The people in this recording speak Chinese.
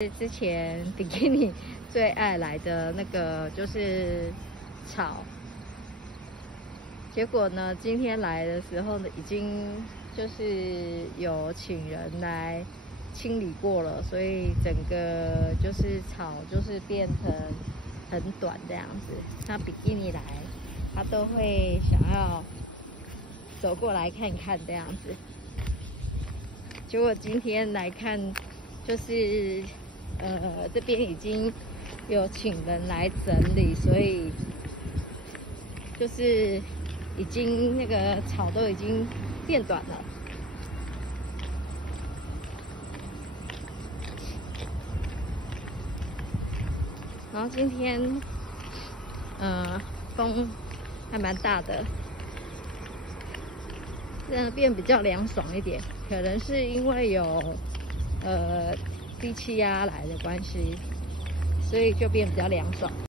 之前比基尼最爱来的那个就是草，结果呢，今天来的时候呢，已经就是有请人来清理过了，所以整个就是草就是变成很短这样子。那比基尼来，他都会想要走过来看看这样子。结果今天来看，就是这边已经有请人来整理，所以就是已经那个草都已经变短了。然后今天风还蛮大的，变比较凉爽一点，可能是因为有低气压来的关系，所以就变比较凉爽。